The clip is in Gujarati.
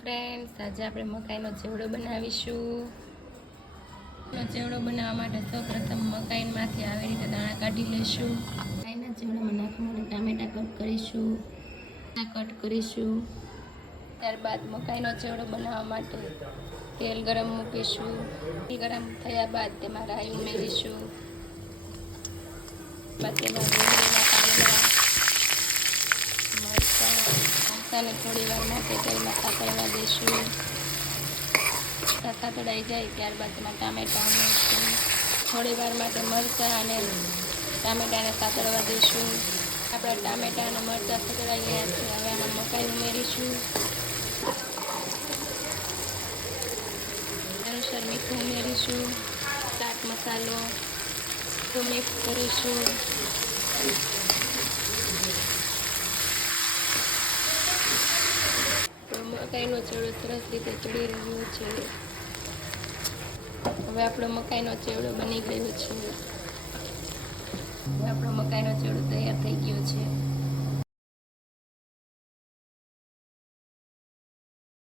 ફ્રેન્ડ્સ, આજે આપણે મકાઈનો ચેવડો બનાવીશું. ચેવડો બનાવવા માટે સૌપ્રથમ મકાઈમાંથી આવી રીતે દાણા કાઢી લઈશું. મકાઈના ચેવડામાં નાખવા માટે ટામેટા કટ કરીશું. ત્યારબાદ મકાઈનો ચેવડો બનાવવા માટે તેલ ગરમ મૂકીશું. તેલ ગરમ થયા બાદ તેમાં રાઈ ઉમેરીશું. બાદ તેમાં મરચાંને થોડી વાર માટે તેલમાં સાતળવા દઈશું. સાતળાઈ જાય ત્યારબાદ તેમાં ટામેટાં ઉમેરીશું. થોડી વાર માટે મરચાં અને ટામેટાને સાતળવા દઈશું. આપણા ટામેટાં અને મરચાં સાતળાઈ ગયા છે. હવે આમાં મકાઈ ઉમેરીશું. અનુસાર મીઠું ઉમેરીશું. ચાટ મસાલો મિક્સ કરીશું. મકાઈનો ચેવડો સરસ રીતે ચડી રહ્યો છે. હવે આપણો મકાઈનો ચેવડો બની ગયો છે. હવે આપણો મકાઈનો ચેવડો તૈયાર થઈ ગયો છે.